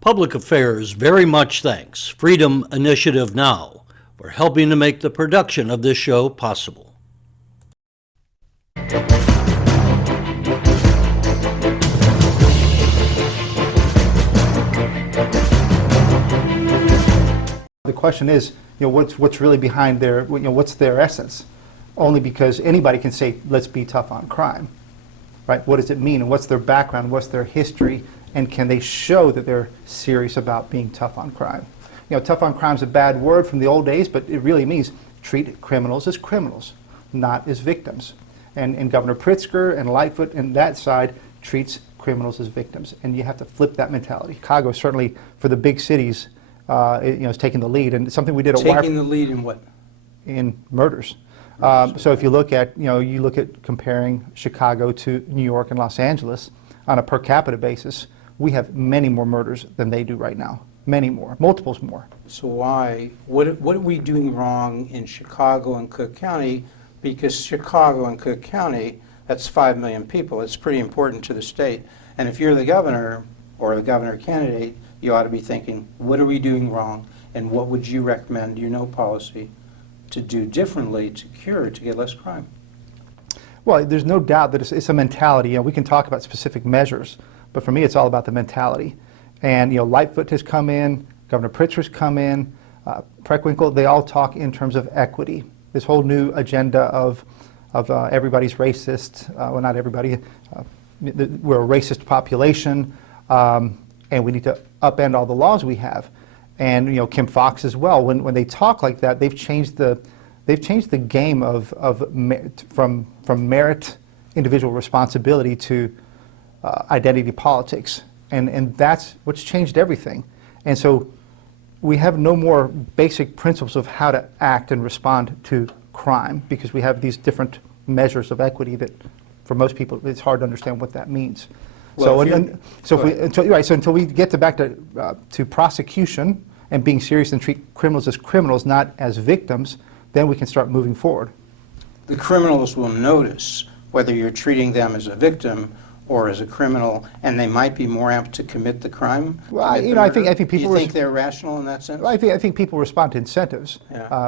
Public Affairs very much thanks Freedom Initiative Now for helping to make the production of this show possible. The question is, what's really behind their, what's their essence? Only because anybody can say, let's be tough on crime, right? What does it mean, and what's their background, what's their history, and can they show that they're serious about being tough on crime? Tough on crime is a bad word from the old days, but it really means treat criminals as criminals, not as victims. And Governor Pritzker and Lightfoot and that side treats criminals as victims, and you have to flip that mentality. Chicago certainly, for the big cities, is taking the lead, and something we did at Taking the lead in what? In murders. So if you look at, comparing Chicago to New York and Los Angeles on a per capita basis, we have many more murders than they do right now. Many more, multiples more. So why? What are we doing wrong in Chicago and Cook County? Because Chicago and Cook County, that's 5 million people. It's pretty important to the state. And if you're the governor or the governor candidate, you ought to be thinking, what are we doing wrong? And what would you recommend, policy to do differently to get less crime? Well, there's no doubt that it's a mentality. We can talk about specific measures, but for me, it's all about the mentality. And Lightfoot has come in, Governor Pritzker's come in, Preckwinkle. They all talk in terms of equity. This whole new agenda of everybody's racist. Well, not everybody. We're a racist population, and we need to upend all the laws we have. And Kim Foxx as well. When they talk like that, they've changed the game from merit, individual responsibility to identity politics, and that's what's changed everything. And so we have no more basic principles of how to act and respond to crime, because we have these different measures of equity that, for most people, it's hard to understand what that means. Well, so until we get back to prosecution and being serious and treat criminals as criminals, not as victims, then we can start moving forward. The criminals will notice whether you're treating them as a victim or as a criminal, and they might be more apt to commit the crime. Well, I think people. Do you think they're rational in that sense? Well, I think people respond to incentives,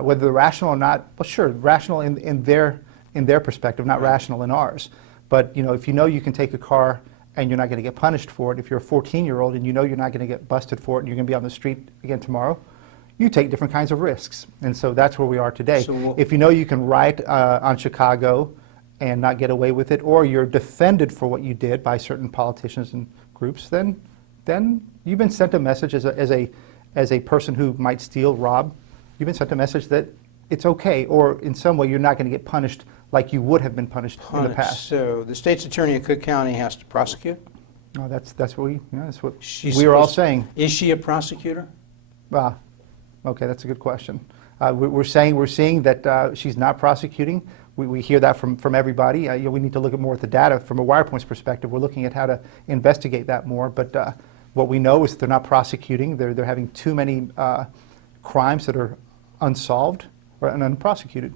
whether they're rational or not. Well, sure, rational in their perspective, not rational in ours. But if you can take a car and you're not going to get punished for it, if you're a 14-year-old and you're not going to get busted for it and you're going to be on the street again tomorrow, you take different kinds of risks. And so that's where we are today. So, if you can riot on Chicago and not get away with it, or you're defended for what you did by certain politicians and groups, then you've been sent a message as a person who might steal, rob. You've been sent a message that it's okay, or in some way you're not going to get punished like you would have been punished in the past. So the state's attorney of Cook County has to prosecute? No, that's what we were all saying. Is she a prosecutor? Okay, that's a good question. We're seeing that she's not prosecuting. We hear that from everybody. We need to look at more at the data from a Wirepoints perspective. We're looking at how to investigate that more. But what we know is they're not prosecuting. They're having too many crimes that are unsolved and unprosecuted.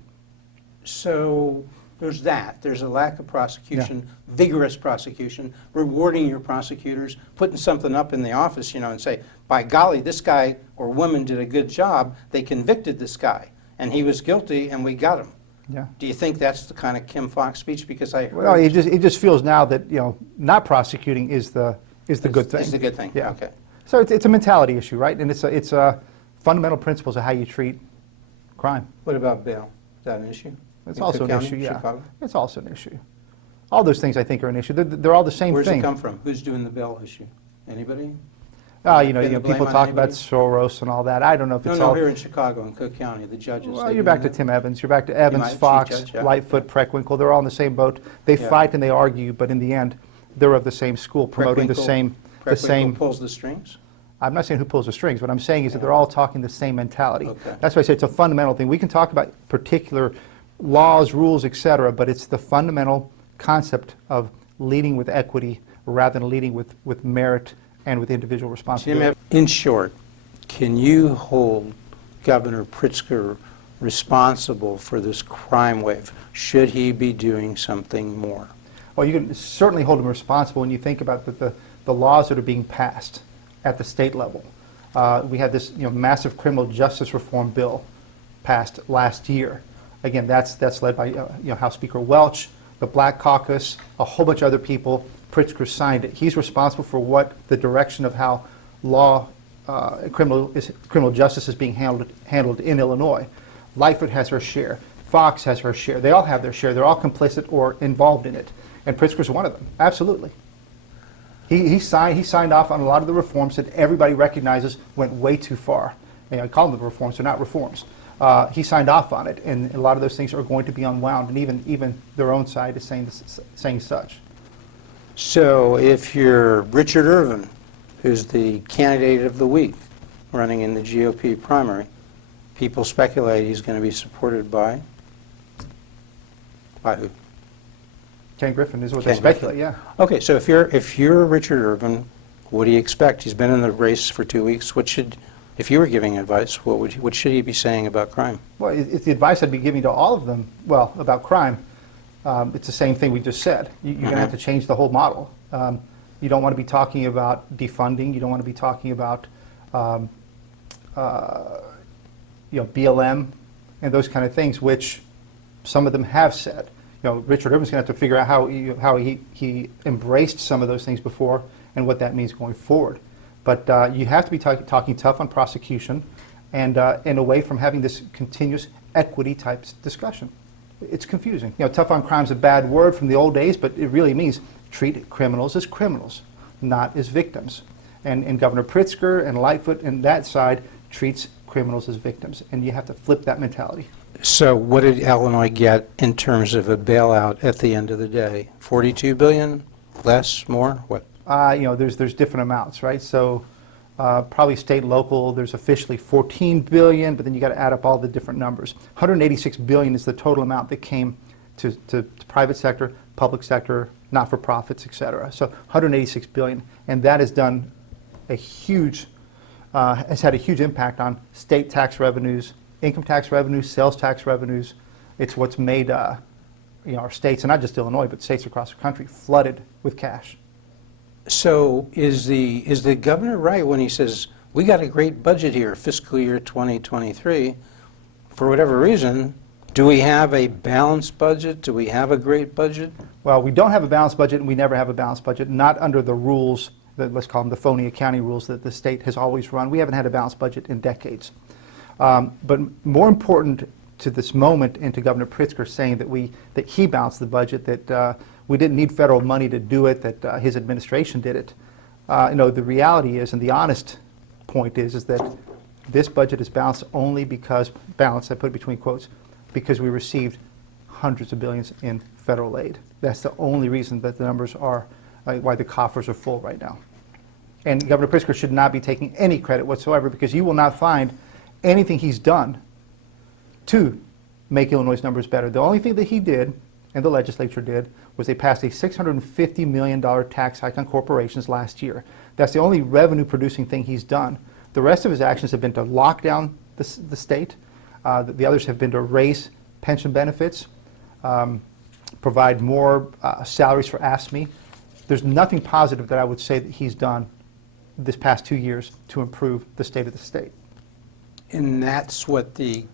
So there's that. There's a lack of prosecution, vigorous prosecution, rewarding your prosecutors, putting something up in the office, and say, by golly, this guy or woman did a good job. They convicted this guy, and he was guilty, and we got him. Yeah. Do you think that's the kind of Kim Foxx speech? Because I heard... Well, it just feels now that not prosecuting is the good thing. Is the good thing. Yeah. Okay. So it's a mentality issue, right? And it's fundamental principles of how you treat crime. What about bail? Is that an issue? It's also an issue. Yeah. Chicago? It's also an issue. All those things I think are an issue. They're all the same thing. Where's it come from? Who's doing the bail issue? Anybody? People talk about Soros and all that. I don't know if it's all... No, here in Chicago and Cook County, the judges. Well, you're back to Tim Evans. You're back to Evans, Fox, Lightfoot, Preckwinkle. They're all in the same boat. They fight and they argue, but in the end, they're of the same school, promoting the same... Preckwinkle pulls the strings? I'm not saying who pulls the strings. What I'm saying is that they're all talking the same mentality. Okay. That's why I say it's a fundamental thing. We can talk about particular laws, rules, etc., but it's the fundamental concept of leading with equity rather than leading with merit and with individual responsibility. Tim, in short, can you hold Governor Pritzker responsible for this crime wave? Should he be doing something more? Well, you can certainly hold him responsible when you think about the laws that are being passed at the state level. We had this massive criminal justice reform bill passed last year. Again, that's led by House Speaker Welch, the Black Caucus, a whole bunch of other people. Pritzker signed it. He's responsible for what the direction of how law, criminal justice is being handled in Illinois. Lightfoot has her share. Fox has her share. They all have their share. They're all complicit or involved in it. And Pritzker's one of them. Absolutely. He signed off on a lot of the reforms that everybody recognizes went way too far. I call them the reforms. They're not reforms. He signed off on it, and a lot of those things are going to be unwound, and even their own side is saying such. So if you're Richard Irvin, who's the candidate of the week running in the GOP primary, people speculate he's going to be supported by who? Ken Griffin is what Ken they speculate, yeah. Okay, so if you're Richard Irvin, what do you expect? He's been in the race for 2 weeks. If you were giving advice, what should he be saying about crime? Well, it's the advice I'd be giving to all of them, about crime. It's the same thing we just said. You're going to have to change the whole model. You don't want to be talking about defunding. You don't want to be talking about BLM and those kind of things, which some of them have said. Richard Irvin's going to have to figure out how he embraced some of those things before and what that means going forward. But you have to be talking tough on prosecution and away from having this continuous equity type discussion. It's confusing. Tough on crime is a bad word from the old days, but it really means treat criminals as criminals, not as victims. And Governor Pritzker and Lightfoot and that side treats criminals as victims, and you have to flip that mentality. So what did Illinois get in terms of a bailout at the end of the day? $42 billion? Less? More? What? There's different amounts, right? So probably state and local, there's officially $14 billion, but then you got to add up all the different numbers. $186 billion is the total amount that came to private sector, public sector, not-for-profits, et cetera. So $186 billion, and that has done has had a huge impact on state tax revenues, income tax revenues, sales tax revenues. It's what's made our states, and not just Illinois, but states across the country, flooded with cash. So is the governor right when he says, we got a great budget here, fiscal year 2023, for whatever reason? Do we have a balanced budget? Do we have a great budget? Well, we don't have a balanced budget, and we never have a balanced budget, not under the rules, let's call them the phony accounting rules that the state has always run. We haven't had a balanced budget in decades. But more important to this moment and to Governor Pritzker saying that he balanced the budget, that we didn't need federal money to do it, that his administration did it. The reality is, and the honest point is that this budget is balanced only because, balanced, I put it between quotes, because we received hundreds of billions in federal aid. That's the only reason that the numbers are, why the coffers are full right now. And Governor Pritzker should not be taking any credit whatsoever, because you will not find anything he's done to make Illinois' numbers better. The only thing that he did, and the legislature did, was they passed a $650 million tax hike on corporations last year. That's the only revenue-producing thing he's done. The rest of his actions have been to lock down the state. The others have been to raise pension benefits, provide more salaries for AFSCME. There's nothing positive that I would say that he's done this past 2 years to improve the state of the state. And that's what the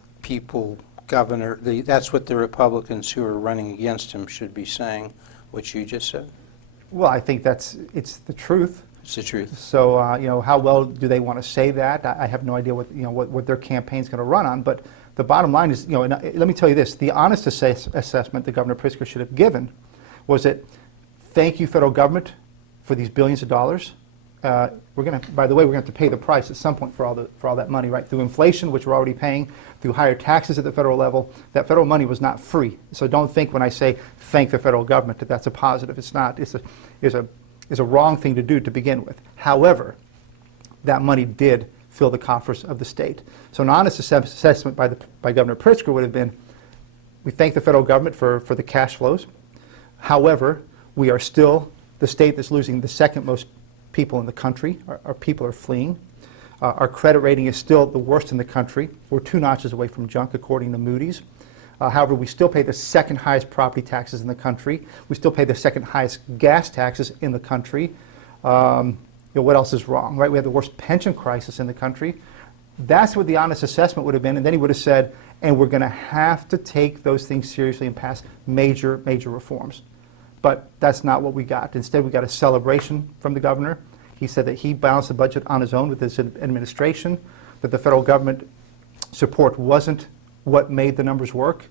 that's what the Republicans who are running against him should be saying, what you just said? Well, I think it's the truth. It's the truth. So, how well do they want to say that? I have no idea what their campaign's going to run on, but the bottom line is, and let me tell you this, the honest assessment that Governor Pritzker should have given was that, thank you, federal government, for these billions of dollars. By the way, we're going to have to pay the price at some point for all that money, right? Through inflation, which we're already paying, through higher taxes at the federal level. That federal money was not free. So don't think when I say thank the federal government that that's a positive. It's not. It's a wrong thing to do to begin with. However, that money did fill the coffers of the state. So an honest assessment by Governor Pritzker would have been, we thank the federal government for the cash flows. However, we are still the state that's losing the second most people in the country. Our people are fleeing. Our credit rating is still the worst in the country. We're 2 notches away from junk, according to Moody's. However, we still pay the second highest property taxes in the country. We still pay the second highest gas taxes in the country. what else is wrong, right? We have the worst pension crisis in the country. That's what the honest assessment would have been, and then he would have said, and we're going to have to take those things seriously and pass major reforms. But that's not what we got. Instead, we got a celebration from the governor. He said that he balanced the budget on his own with his administration, that the federal government support wasn't what made the numbers work,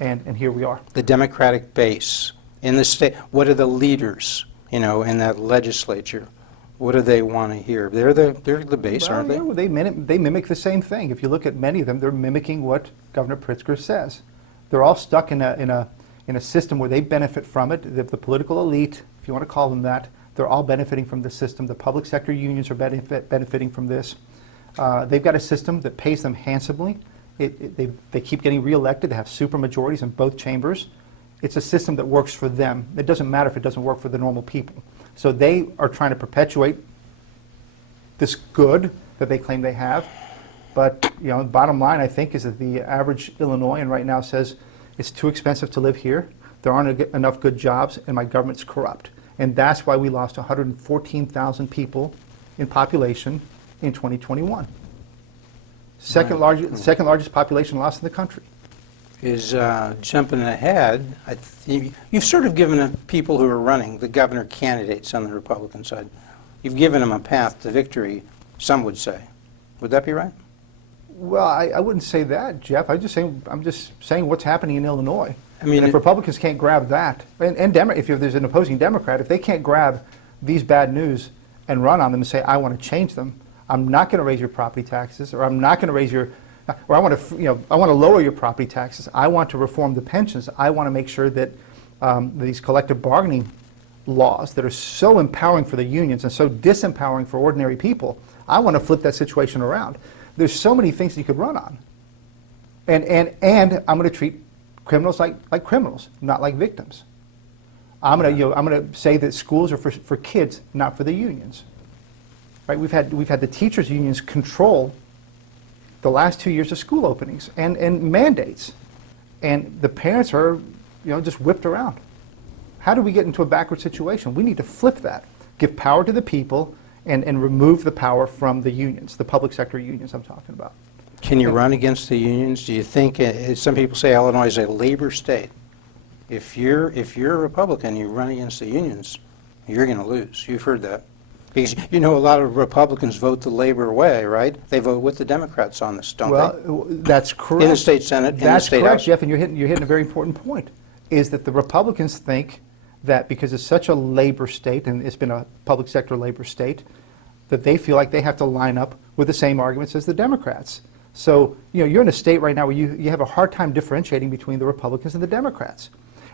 and here we are. The Democratic base in the state, what are the leaders, in that legislature? What do they want to hear? They're the base, aren't they? They mimic the same thing. If you look at many of them, they're mimicking what Governor Pritzker says. They're all stuck in a system where they benefit from it. The political elite, if you want to call them that, they're all benefiting from the system. The public sector unions are benefiting from this. They've got a system that pays them handsomely. They keep getting reelected. They have super majorities in both chambers. It's a system that works for them. It doesn't matter if it doesn't work for the normal people. So they are trying to perpetuate this good that they claim they have. But the bottom line, I think, is that the average Illinoisan right now says it's too expensive to live here. There aren't enough good jobs, and my government's corrupt. And that's why we lost 114,000 people in population in 2021. Second largest population loss in the country. Is jumping ahead, you've sort of given people who are running, the governor candidates on the Republican side, you've given them a path to victory, some would say. Would that be right? Well, I wouldn't say that, Jeff. I'm just saying what's happening in Illinois. I mean, and if Republicans can't grab that, if there's an opposing Democrat, if they can't grab these bad news and run on them and say, I want to change them, I'm not going to raise your property taxes, or I'm not going to raise your, or I want to lower your property taxes. I want to reform the pensions. I want to make sure that these collective bargaining laws that are so empowering for the unions and so disempowering for ordinary people, I want to flip that situation around. There's so many things that you could run on. And I'm going to treat criminals like criminals, not like victims. I'm going to say that schools are for kids, not for the unions. Right? We've had the teachers' unions control the last 2 years of school openings and mandates, and the parents are just whipped around. How do we get into a backward situation? We need to flip that, give power to the people, and remove the power from the unions, the public sector unions I'm talking about. Can you run against the unions? Do you think, some people say Illinois is a labor state. If you're a Republican, you run against the unions, you're going to lose. You've heard that. Because a lot of Republicans vote the labor way, right? They vote with the Democrats on this, don't they? Well, that's correct. In the state Senate, in the state That's correct, House. Jeff, and you're hitting a very important point, is that the Republicans think that because it's such a labor state, and it's been a public sector labor state, that they feel like they have to line up with the same arguments as the Democrats. So, you're in a state right now where you have a hard time differentiating between the Republicans and the Democrats.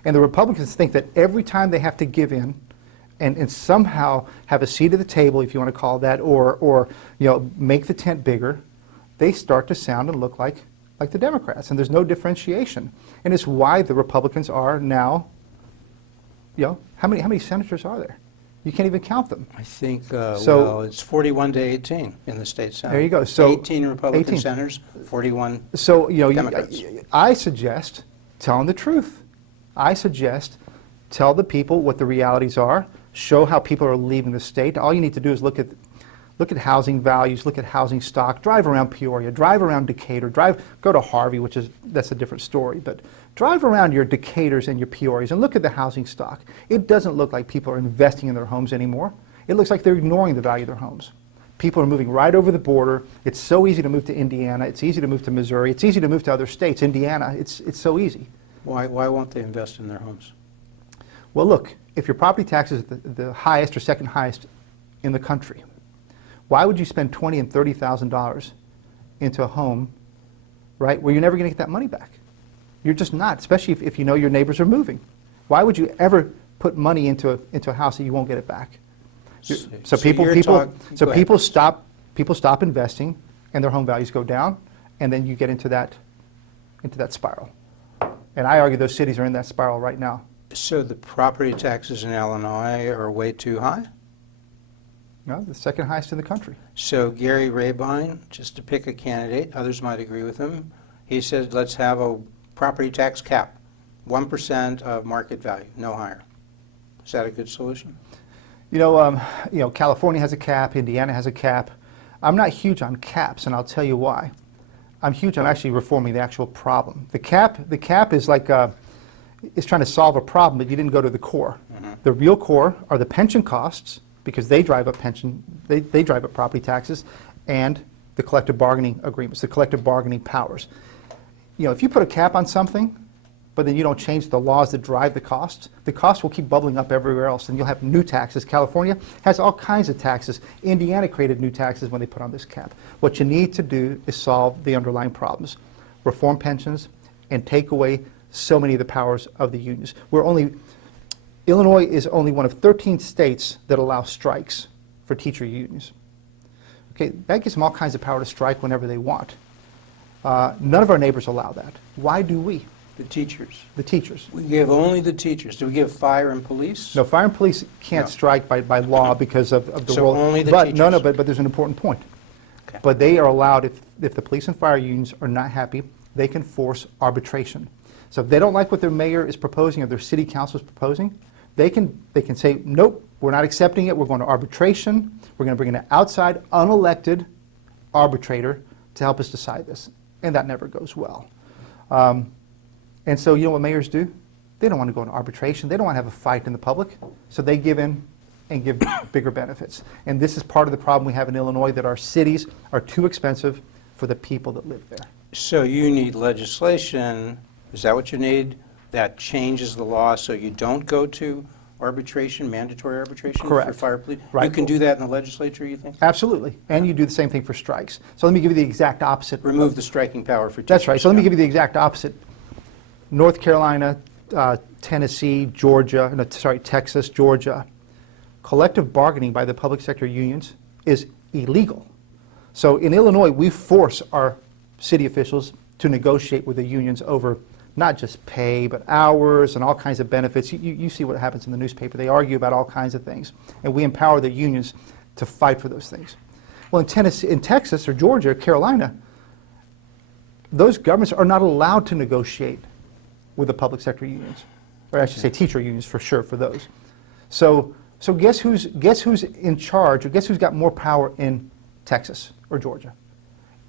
And the Republicans think that every time they have to give in and somehow have a seat at the table, if you want to call it that, or make the tent bigger, they start to sound and look like the Democrats. And there's no differentiation. And it's why the Republicans are now, how many senators are there? You can't even count them. I think, it's 41 to 18 in the state Senate. There you go. So 18 Republican 18. senators, 41 So, Democrats. I suggest telling the truth. I suggest tell the people what the realities are, show how people are leaving the state. All you need to do is look at housing values, look at housing stock, drive around Peoria, drive around Decatur, go to Harvey, that's a different story, but drive around your Decaturs and your Peorias and look at the housing stock. It doesn't look like people are investing in their homes anymore. It looks like they're ignoring the value of their homes. People are moving right over the border. It's so easy to move to Indiana. It's easy to move to Missouri. It's easy to move to other states. Indiana, it's so easy. Why won't they invest in their homes? Well, look, if your property tax is the highest or second highest in the country, why would you spend $20,000 and $30,000 into a home, right, where you're never going to get that money back? You're just not, especially if you know your neighbors are moving. Why would you ever put money into a house that you won't get it back? So people stop investing, and their home values go down, and then you get into that spiral. And I argue those cities are in that spiral right now. So the property taxes in Illinois are way too high? No, the second highest in the country. So Gary Rabine, just to pick a candidate, others might agree with him, he says let's have a property tax cap, 1% of market value, no higher. Is that a good solution? California has a cap, Indiana has a cap. I'm not huge on caps, and I'll tell you why. I'm huge on actually reforming the actual problem. The cap is like is trying to solve a problem, but you didn't go to the core. The real core are the pension costs, because they drive up they drive up property taxes, and the collective bargaining agreements, the collective bargaining powers. If you put a cap on something, but then you don't change the laws that drive the cost will keep bubbling up everywhere else, and you'll have new taxes. California has all kinds of taxes. Indiana created new taxes when they put on this cap. What you need to do is solve the underlying problems, reform pensions, and take away so many of the powers of the unions. Illinois is only one of 13 states that allow strikes for teacher unions. Okay, that gives them all kinds of power to strike whenever they want. None of our neighbors allow that. Why do we? The teachers. The teachers. We give only the teachers. Do we give fire and police? No, fire and police can't strike by law because of the So role. only the but teachers. No, but there's an important point. Okay. But they are allowed, if the police and fire unions are not happy, they can force arbitration. So if they don't like what their mayor is proposing or their city council is proposing, they can say, nope, we're not accepting it, we're going to arbitration, we're going to bring in an outside, unelected arbitrator to help us decide this. And that never goes well. And so you know what mayors do? They don't want to go into arbitration. They don't want to have a fight in the public. So they give in and give bigger benefits. And this is part of the problem we have in Illinois, that our cities are too expensive for the people that live there. So you need legislation, is that what you need, that changes the law so you don't go to arbitration, mandatory arbitration Correct. for fire police? Right. You can do that in the legislature, you think? Absolutely. And you do the same thing for strikes. So let me give you the exact opposite. Remove the striking power for teachers. That's right. So let me give you the exact opposite. North Carolina, Tennessee, Texas, Georgia. Collective bargaining by the public sector unions is illegal. So in Illinois, we force our city officials to negotiate with the unions over not just pay, but hours and all kinds of benefits. You see what happens in the newspaper. They argue about all kinds of things. And we empower the unions to fight for those things. Well, in Texas or Georgia or Carolina, those governments are not allowed to negotiate with the public sector unions, or I should say teacher unions for sure for those. So guess who's in charge, or guess who's got more power in Texas or Georgia?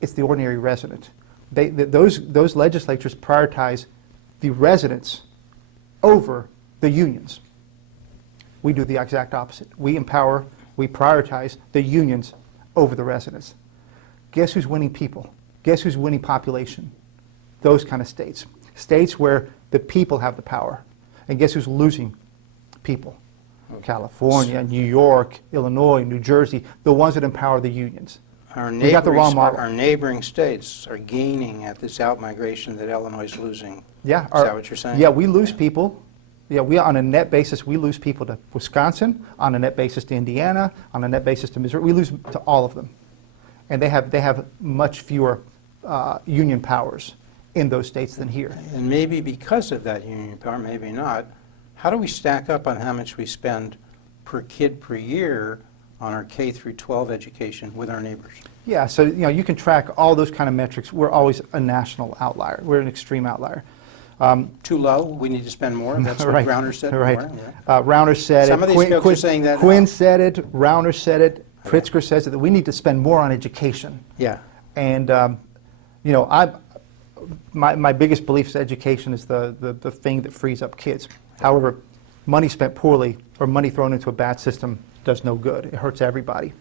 It's the ordinary resident. Those legislatures prioritize the residents over the unions. We do the exact opposite. We prioritize the unions over the residents. Guess who's winning people? Guess who's winning population? Those kind of states. States where the people have the power. And guess who's losing people? California, New York, Illinois, New Jersey, the ones that empower the unions. We got the wrong model. Our neighboring states are gaining at this outmigration that Illinois is losing. Yeah. Is that what you're saying? Yeah, we lose people. Yeah, on a net basis, we lose people to Wisconsin, on a net basis to Indiana, on a net basis to Missouri. We lose to all of them. And they have much fewer union powers in those states than here. And maybe because of that union power, maybe not, how do we stack up on how much we spend per kid per year on our K through 12 education with our neighbors? Yeah, so you can track all those kind of metrics. We're always a national outlier. We're an extreme outlier. Too low, we need to spend more, that's what Right. Rauner said. Right. More, yeah. Rauner said Some it. of these folks are saying that Quinn now. said it. Rauner said it. Pritzker says it, that we need to spend more on education. Yeah. And my biggest belief is education is the thing that frees up kids. However, money spent poorly or money thrown into a bad system does no good. It hurts everybody.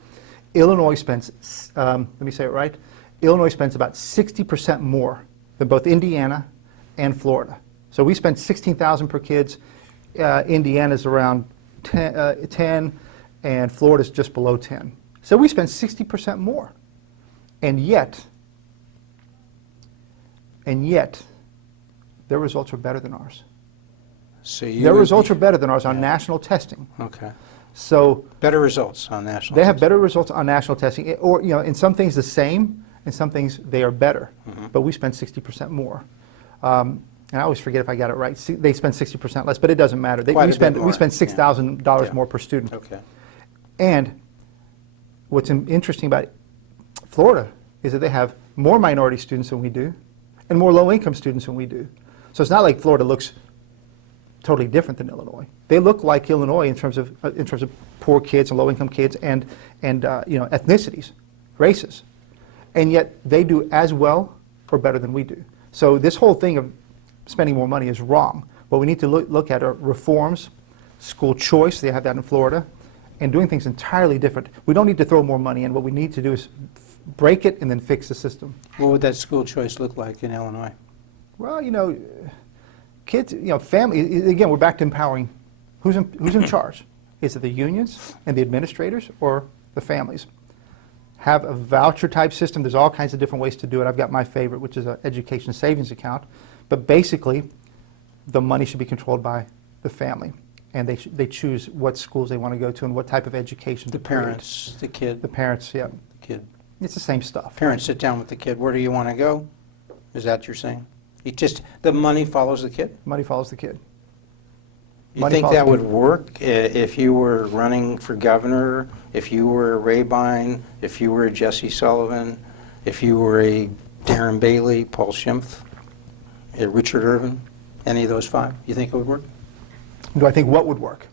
Illinois spends, let me say it right, Illinois spends about 60% more than both Indiana and Florida. So we spend $16,000 per kids. Indiana's around 10 and Florida's just below 10. So we spend 60% more. And yet, their results are better than ours. So you Their would results be- are better than ours on national testing. Okay. So Better results on national. they have testing. better results on national testing, or in some things the same, in some things they are better. But we spend 60% more. And I always forget if I got it right. They spend 60% less, but it doesn't matter. Quite a We bit spend more, $6,000 yeah. more per student. Okay. And what's interesting about Florida is that they have more minority students than we do, and more low-income students than we do. So it's not like Florida looks totally different than Illinois. They look like Illinois in terms of poor kids and low-income kids and ethnicities, races, and yet they do as well or better than we do. So this whole thing of spending more money is wrong. What we need to look at are reforms, school choice, they have that in Florida, and doing things entirely different. We don't need to throw more money in. What we need to do is break it and then fix the system. What would that school choice look like in Illinois? Well, kids, family, again, we're back to empowering. Who's in charge? Is it the unions and the administrators or the families? Have a voucher type system. There's all kinds of different ways to do it. I've got my favorite, which is an education savings account. But basically, the money should be controlled by the family. And they choose what schools they want to go to and what type of education. The parents, the kid. The parents, yeah. The kid. It's the same stuff. Parents sit down with the kid. Where do you want to go? Is that what you're saying? The money follows the kid? Money follows the kid. You Money think follows that the would kid. work if you were running for governor, if you were a Ray Bine, if you were a Jesse Sullivan, if you were a Darren Bailey, Paul Schimpf, Richard Irvin, any of those five? You think it would work? Do I think what would work?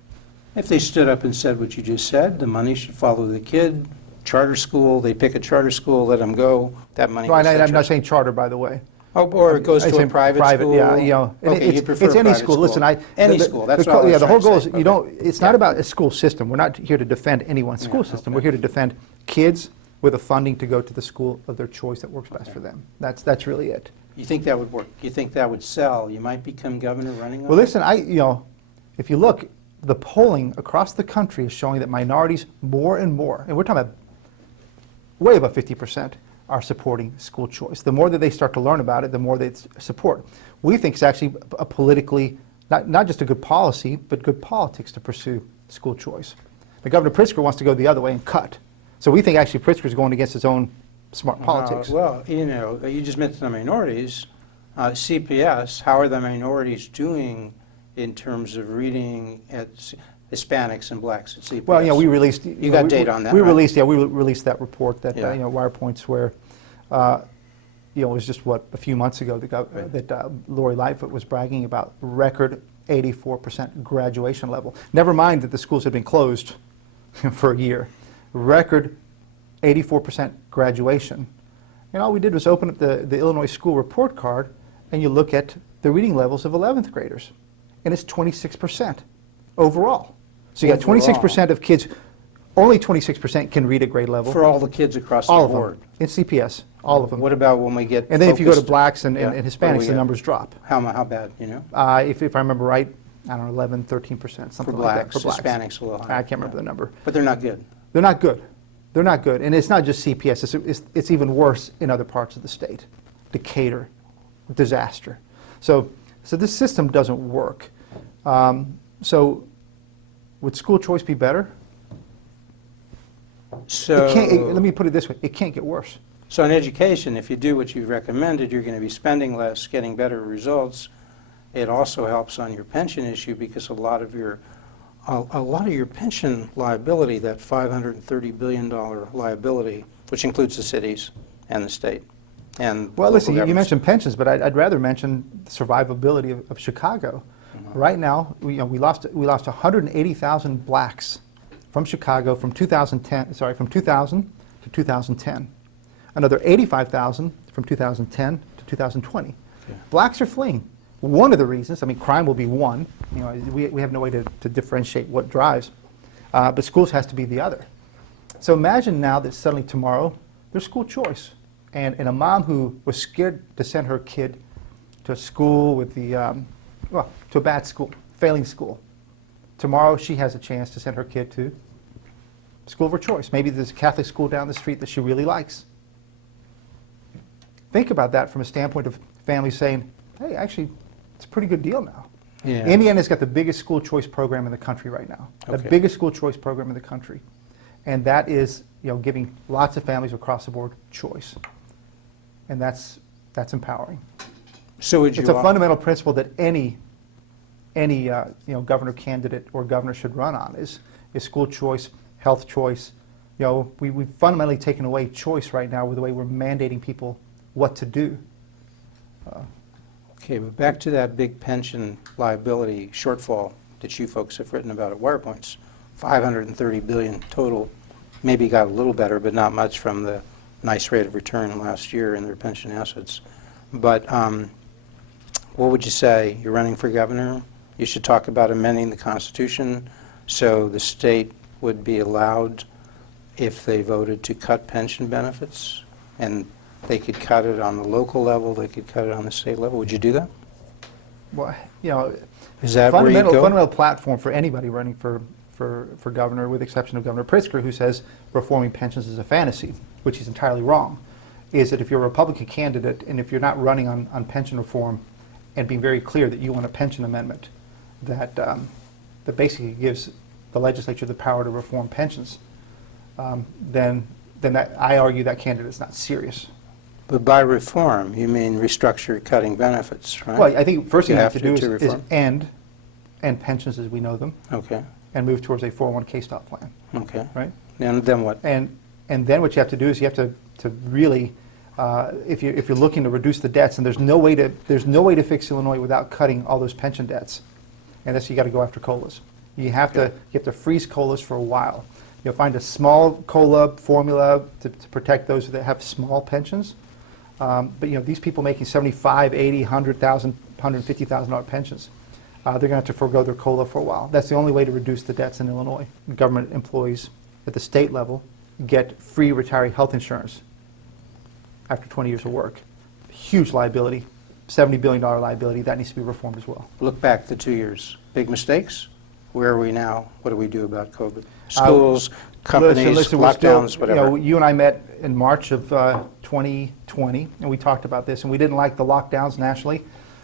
If they stood up and said what you just said, the money should follow the kid, charter school, they pick a charter school, let them go, that money No, goes to the I'm not church. saying charter, by the way. Oh, or it goes I to say a private school? Yeah, and Okay, you prefer it's any private school. Listen, Any school, that's what I was yeah, the whole trying goal to is say. you don't. Okay. It's not about a school system. We're not here to defend anyone's school system. We're here to defend kids with the funding to go to the school of their choice that works best for them. That's really it. You think that would work? You think that would sell? You might become governor running on Well, it? listen, if you look, the polling across the country is showing that minorities more and more, and we're talking about way above 50%, are supporting school choice. The more that they start to learn about it, the more they support. We think it's actually a politically, not just a good policy, but good politics to pursue school choice. The Governor Pritzker wants to go the other way and cut. So we think actually Pritzker is going against his own smart politics. Well, you just mentioned the minorities. CPS, how are the minorities doing in terms of reading at Hispanics and blacks at CPS? Well, we released. You got data on that, We right? released, we released that report that Yeah. Wirepoints, where it was just a few months ago that Lori Lightfoot was bragging about record 84% graduation level. Never mind that the schools had been closed for a year. Record 84% graduation. And all we did was open up the Illinois school report card, and you look at the reading levels of 11th graders, and it's 26% overall. So you got 26% of kids, only 26% can read at grade level. For all the kids across all the of board? them. In CPS, all of them. What about when we get And then if you go to focused- blacks and Yeah. What do Hispanics, we the get? numbers drop. How bad, you know? If I remember right, I don't know, 11, 13%, something For like blacks, that. For blacks. Hispanics a little higher. I can't remember the number. But they're not good. They're not good. They're not good. And it's not just CPS. It's even worse in other parts of the state. Decatur, disaster. So this system doesn't work. So would school choice be better? So, Let me put it this way. It can't get worse. so in education, if you do what you've recommended, you're going to be spending less, getting better results. It also helps on your pension issue because a lot of your pension liability, that $530 billion liability, which includes the cities and the state and Well, local listen, you governments. mentioned pensions, but I'd rather mention the survivability of Chicago. Right now, we lost 180,000 blacks from Chicago from 2000 to 2010. Another 85,000 from 2010 to 2020. Yeah. Blacks are fleeing. One of the reasons, crime will be one. We have no way to differentiate what drives, but schools has to be the other. So imagine now that suddenly tomorrow there's school choice, and a mom who was scared to send her kid to a school with to a bad school, failing school. Tomorrow she has a chance to send her kid to school of her choice. Maybe there's a Catholic school down the street that she really likes. Think about that from a standpoint of families saying, hey, actually, it's a pretty good deal now. Yeah. Indiana's got the biggest school choice program in the country right now. The Okay. biggest school choice program in the country. And that is giving lots of families across the board choice. And that's empowering. So would you It's a fundamental principle that any governor candidate or governor should run on is school choice, health choice. We've fundamentally taken away choice right now with the way we're mandating people what to do. Okay, but back to that big pension liability shortfall that you folks have written about at Wirepoints, $530 billion total. Maybe got a little better, but not much from the nice rate of return last year in their pension assets. But what would you say? You're running for governor. You should talk about amending the Constitution so the state would be allowed, if they voted, to cut pension benefits, and they could cut it on the local level, they could cut it on the state level. Would you do that? Well, you know, Is that where you go? fundamental platform for anybody running for governor, with the exception of Governor Pritzker, who says reforming pensions is a fantasy, which is entirely wrong, is that if you're a Republican candidate and if you're not running on pension reform and being very clear that you want a pension amendment that basically gives the legislature the power to reform pensions, then I argue that candidate's not serious. But by reform, you mean restructure cutting benefits, right? Well, I think first thing you have to do is reform? end pensions as we know them Okay, and move towards a 401k stop plan, okay. right? And then what? And then what you have to do is you have to really, if you're looking to reduce the debts, and there's no way to fix Illinois without cutting all those pension debts, and that's you got to go after COLAs. You have to freeze COLAs for a while. You'll find a small COLA formula to protect those that have small pensions. But you know, these people making $75,000, $80,000, $100,000, $150,000 pensions, they're going to have to forego their COLA for a while. That's the only way to reduce the debts in Illinois. Government employees at the state level get free retiree health insurance after 20 years of work. Huge liability, $70 billion liability. That needs to be reformed as well. Look back the 2 years. Big mistakes? Where are we now? What do we do about COVID? Schools, companies, listen, lockdowns, whatever. You know, you and I met in March of 2020, and we talked about this, and we didn't like the lockdowns nationally.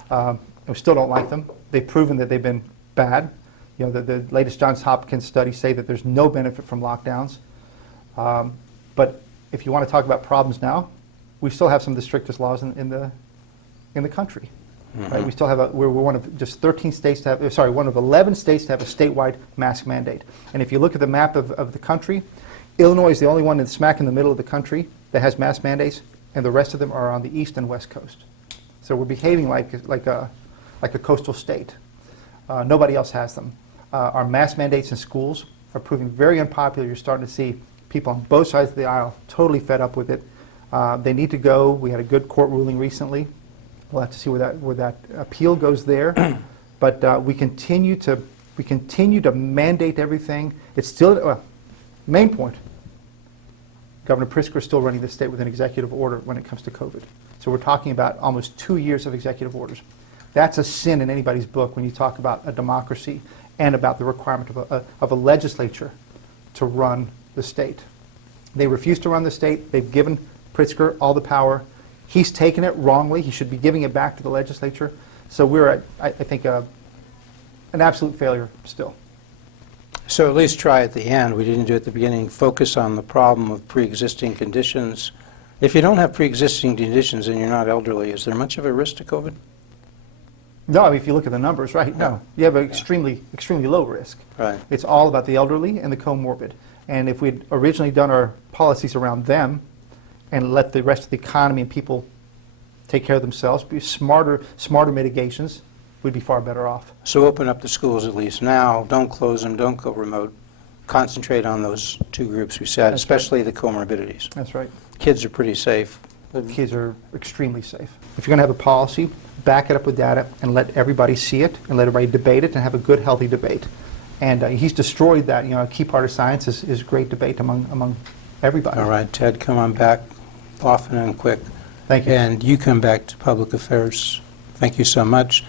We still don't like them. They've proven that they've been bad. You know, the latest Johns Hopkins studies say that there's no benefit from lockdowns. But if you want to talk about problems now, we still have some of the strictest laws in the country. Right? We still have we're one of just 13 states to have, sorry, one of 11 states to have a statewide mask mandate. And if you look at the map of the country, Illinois is the only one that's smack in the middle of the country that has mask mandates, and the rest of them are on the east and west coast. So we're behaving like a coastal state. Nobody else has them. Our mask mandates in schools are proving very unpopular. You're starting to see people on both sides of the aisle totally fed up with it. They need to go. We had a good court ruling recently. We'll have to see where that appeal goes there. But we continue to mandate everything. It's still main point. Governor Pritzker is still running the state with an executive order when it comes to COVID. So we're talking about almost 2 years of executive orders. That's a sin in anybody's book when you talk about a democracy and about the requirement of a legislature to run the state. They refuse to run the state. They've given Pritzker all the power. He's taken it wrongly. He should be giving it back to the legislature. So we're at, I think, an absolute failure still. So at least try at the end. We didn't do it at the beginning. Focus on the problem of pre-existing conditions. If you don't have pre-existing conditions and you're not elderly, is there much of a risk to COVID? No, I mean, if you look at the numbers, right, no. You have an extremely low risk. Right. It's all about the elderly and the comorbid. And if we'd originally done our policies around them and let the rest of the economy and people take care of themselves, be smarter mitigations, we'd be far better off. So open up the schools at least now. Don't close them. Don't go remote. Concentrate on those two groups we said, especially the comorbidities. That's right. Kids are pretty safe. Kids are extremely safe. If you're going to have a policy, back it up with data and let everybody see it and let everybody debate it and have a good, healthy debate. And he's destroyed that. You know, a key part of science is great debate among everybody. All right, Ted, come on back often and quick. Thank you. And you come back to public affairs. Thank you so much.